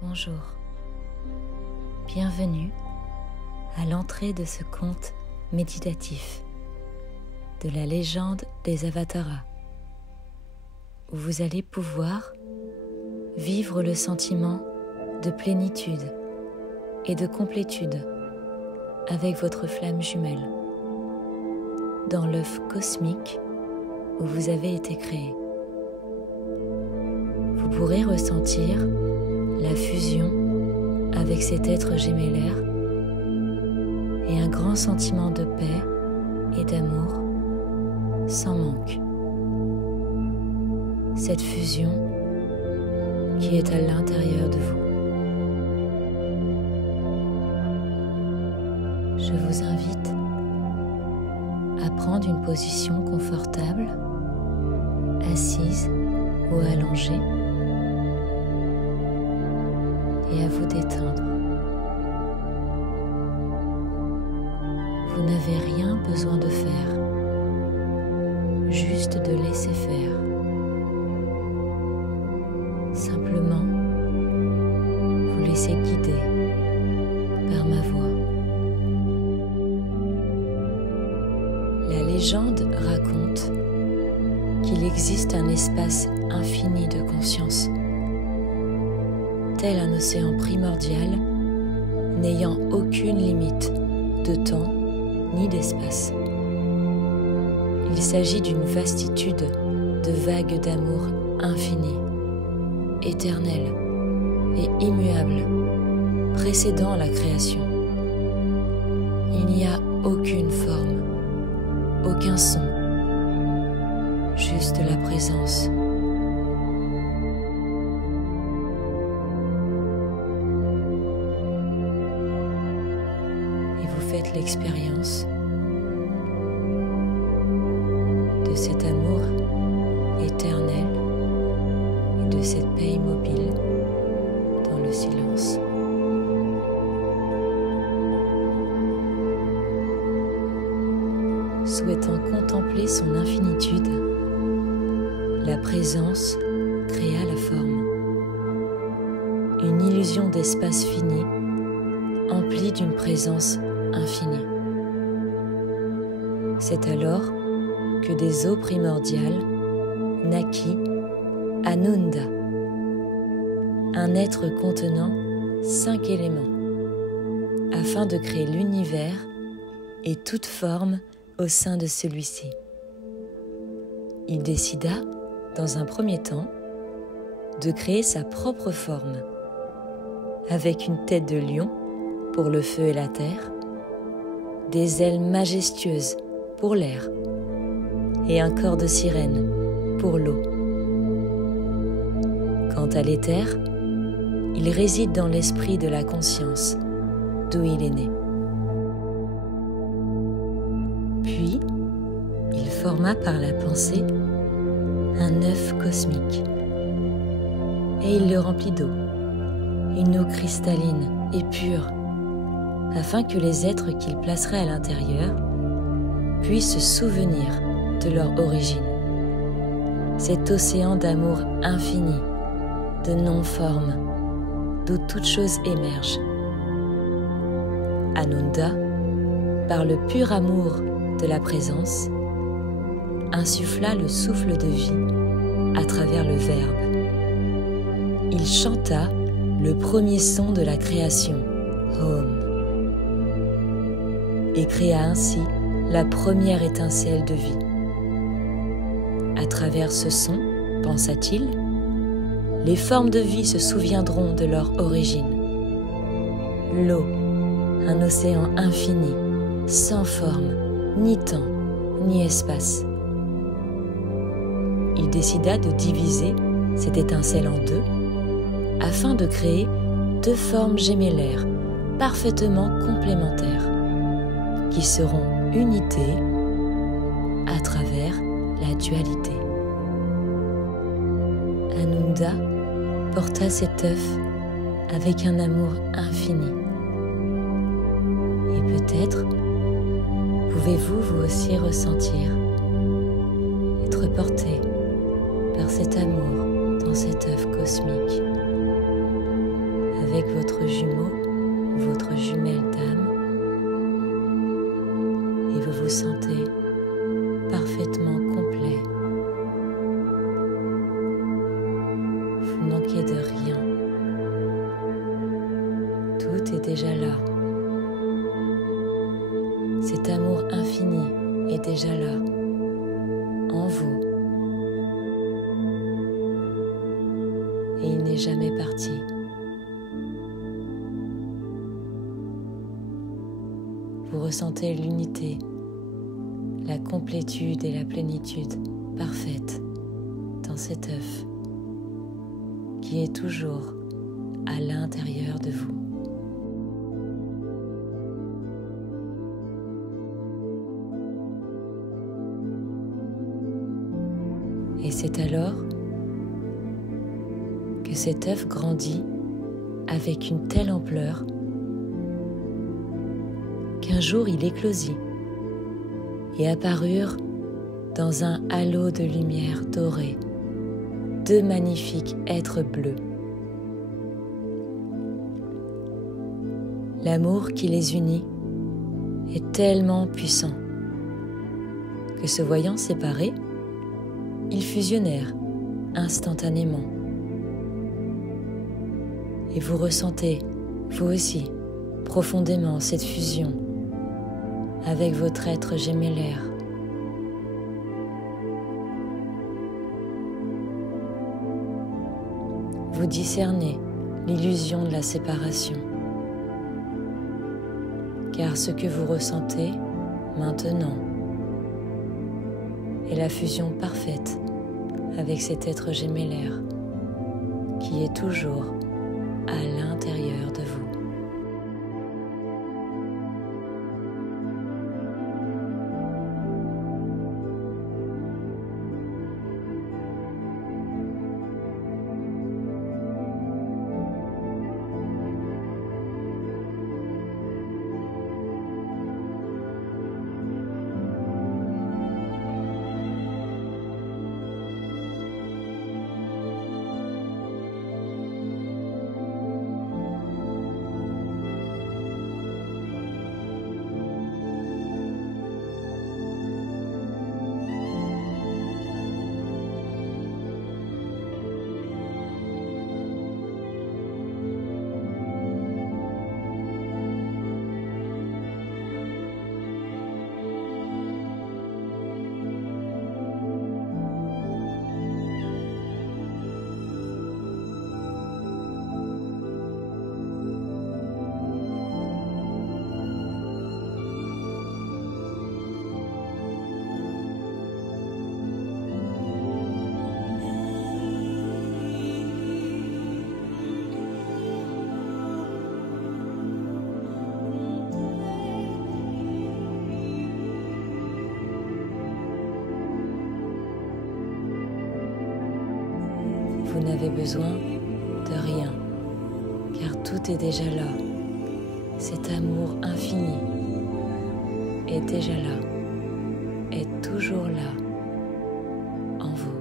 Bonjour, bienvenue à l'entrée de ce conte méditatif de la légende des Avataras, où vous allez pouvoir vivre le sentiment de plénitude et de complétude avec votre flamme jumelle dans l'œuf cosmique où vous avez été créé. Vous pourrez ressentir la fusion avec cet être gémellaire et un grand sentiment de paix et d'amour sans manque. Cette fusion qui est à l'intérieur de vous. Je vous invite à prendre une position confortable, assise ou allongée, et à vous détendre. Vous n'avez rien besoin de faire, juste de laisser faire. Simplement, vous laissez guider par ma voix. La légende raconte qu'il existe un espace infini de conscience, tel un océan primordial n'ayant aucune limite de temps ni d'espace. Il s'agit d'une vastitude de vagues d'amour infini, éternel et immuable, précédant la création. Il n'y a aucune forme, aucun son, juste la présence. Faites l'expérience de cet amour éternel et de cette paix immobile dans le silence. Souhaitant contempler son infinitude, la présence créa la forme, une illusion d'espace fini emplie d'une présence infinie. C'est alors que des eaux primordiales naquit Ananda, un être contenant 5 éléments, afin de créer l'univers et toute forme au sein de celui-ci. Il décida, dans un premier temps, de créer sa propre forme, avec une tête de lion pour le feu et la terre, des ailes majestueuses pour l'air et un corps de sirène pour l'eau. Quant à l'éther, il réside dans l'esprit de la conscience, d'où il est né. Puis, il forma par la pensée un œuf cosmique et il le remplit d'eau, une eau cristalline et pure, afin que les êtres qu'il placerait à l'intérieur puissent se souvenir de leur origine. Cet océan d'amour infini, de non-forme, d'où toute chose émerge. Ananda, par le pur amour de la présence, insuffla le souffle de vie à travers le Verbe. Il chanta le premier son de la création, Om, et créa ainsi la première étincelle de vie. À travers ce son, pensa-t-il, les formes de vie se souviendront de leur origine. L'eau, un océan infini, sans forme, ni temps, ni espace. Il décida de diviser cette étincelle en deux, afin de créer 2 formes gémellaires parfaitement complémentaires, qui seront unité à travers la dualité. Ananda porta cet œuf avec un amour infini. Et peut-être pouvez-vous vous aussi ressentir, être porté par cet amour dans cet œuf cosmique, avec votre jumeau ou votre jumelle d'âme et vous vous sentez parfaitement complet. Vous manquez de rien. Tout est déjà là. Cet amour infini est déjà là, en vous. Et il n'est jamais parti. Vous ressentez l'unité, la complétude et la plénitude parfaite dans cet œuf qui est toujours à l'intérieur de vous. Et c'est alors que cet œuf grandit avec une telle ampleur qu'un jour il éclosit et apparurent dans un halo de lumière dorée deux magnifiques êtres bleus. L'amour qui les unit est tellement puissant que se voyant séparés, ils fusionnèrent instantanément. Et vous ressentez, vous aussi, profondément cette fusion avec votre être gémellaire. Vous discernez l'illusion de la séparation, car ce que vous ressentez maintenant est la fusion parfaite avec cet être gémellaire qui est toujours à l'intérieur de vous. Vous n'avez besoin de rien, car tout est déjà là. Cet amour infini est déjà là, est toujours là, en vous.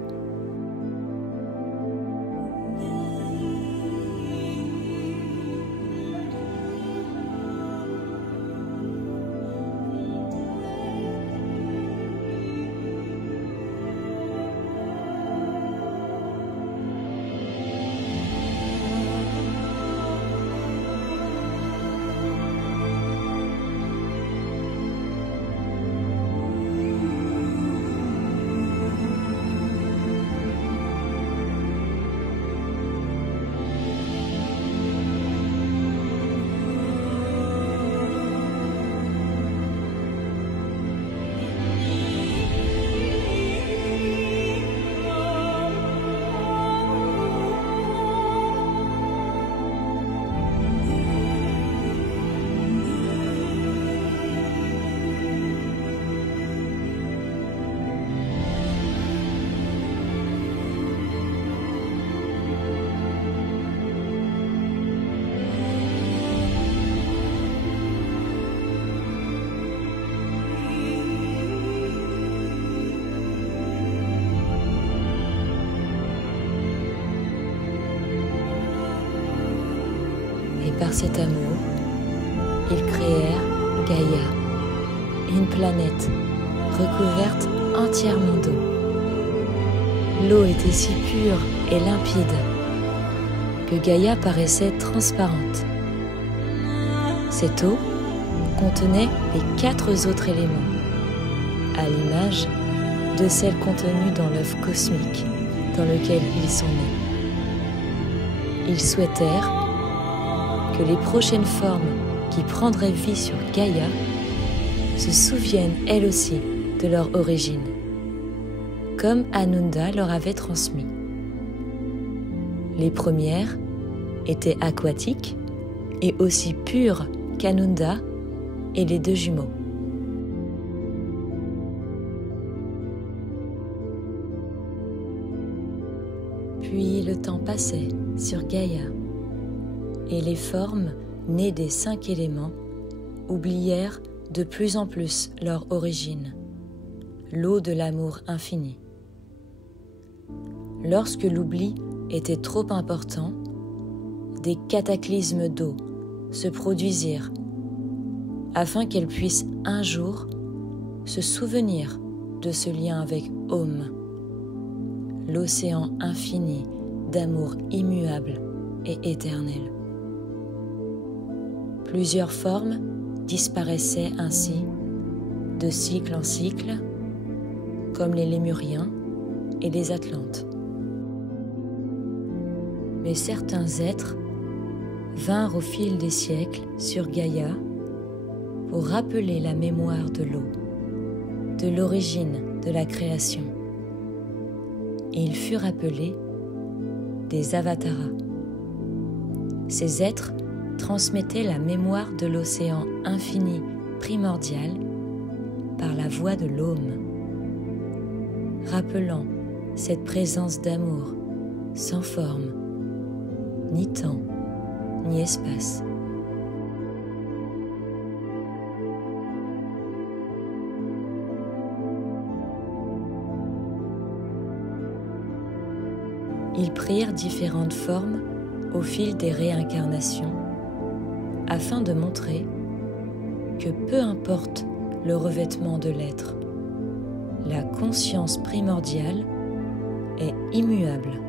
par cet amour, ils créèrent Gaïa, une planète recouverte entièrement d'eau. L'eau était si pure et limpide que Gaïa paraissait transparente. Cette eau contenait les 4 autres éléments, à l'image de celle contenue dans l'œuf cosmique dans lequel ils sont nés. Ils souhaitèrent que les prochaines formes qui prendraient vie sur Gaïa se souviennent elles aussi de leur origine, comme Anunda leur avait transmis. Les premières étaient aquatiques et aussi pures qu'Anunda et les 2 jumeaux. Puis le temps passait sur Gaïa, et les formes nées des 5 éléments oublièrent de plus en plus leur origine, l'eau de l'amour infini. Lorsque l'oubli était trop important, des cataclysmes d'eau se produisirent afin qu'elles puissent un jour se souvenir de ce lien avec Om, l'océan infini d'amour immuable et éternel. Plusieurs formes disparaissaient ainsi de cycle en cycle, comme les Lémuriens et les Atlantes. Mais certains êtres vinrent au fil des siècles sur Gaïa pour rappeler la mémoire de l'eau, de l'origine de la création. Et ils furent appelés des Avataras. Ces êtres transmettaient la mémoire de l'océan infini primordial par la voix de l'Om, rappelant cette présence d'amour sans forme, ni temps, ni espace. Ils prirent différentes formes au fil des réincarnations, afin de montrer que peu importe le revêtement de l'être, la conscience primordiale est immuable.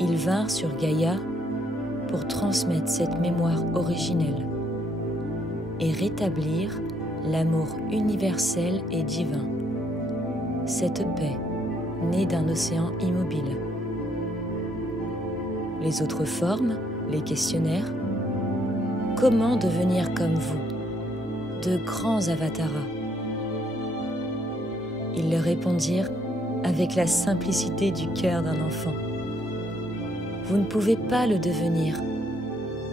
Ils vinrent sur Gaïa pour transmettre cette mémoire originelle et rétablir l'amour universel et divin, cette paix née d'un océan immobile. Les autres formes les questionnèrent: comment devenir comme vous, de grands avataras? Ils leur répondirent avec la simplicité du cœur d'un enfant: vous ne pouvez pas le devenir,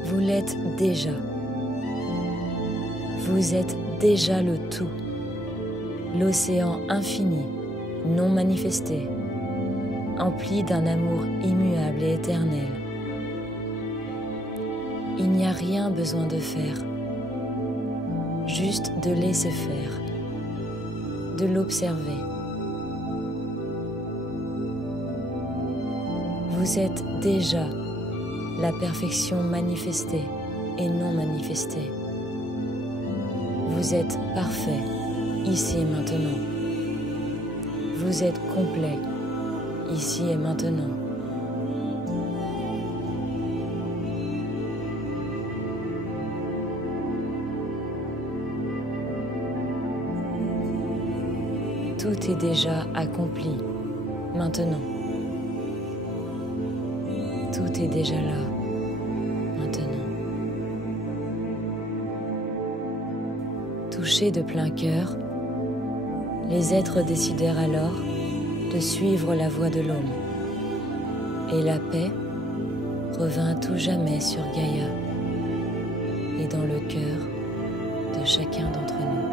vous l'êtes déjà. Vous êtes déjà le tout, l'océan infini, non manifesté, empli d'un amour immuable et éternel. Il n'y a rien besoin de faire, juste de laisser faire, de l'observer. Vous êtes déjà la perfection manifestée et non manifestée. Vous êtes parfait, ici et maintenant. Vous êtes complet, ici et maintenant. Tout est déjà accompli, maintenant. Tout est déjà là, maintenant. Touchés de plein cœur, les êtres décidèrent alors de suivre la voie de l'homme, et la paix revint à tout jamais sur Gaïa et dans le cœur de chacun d'entre nous.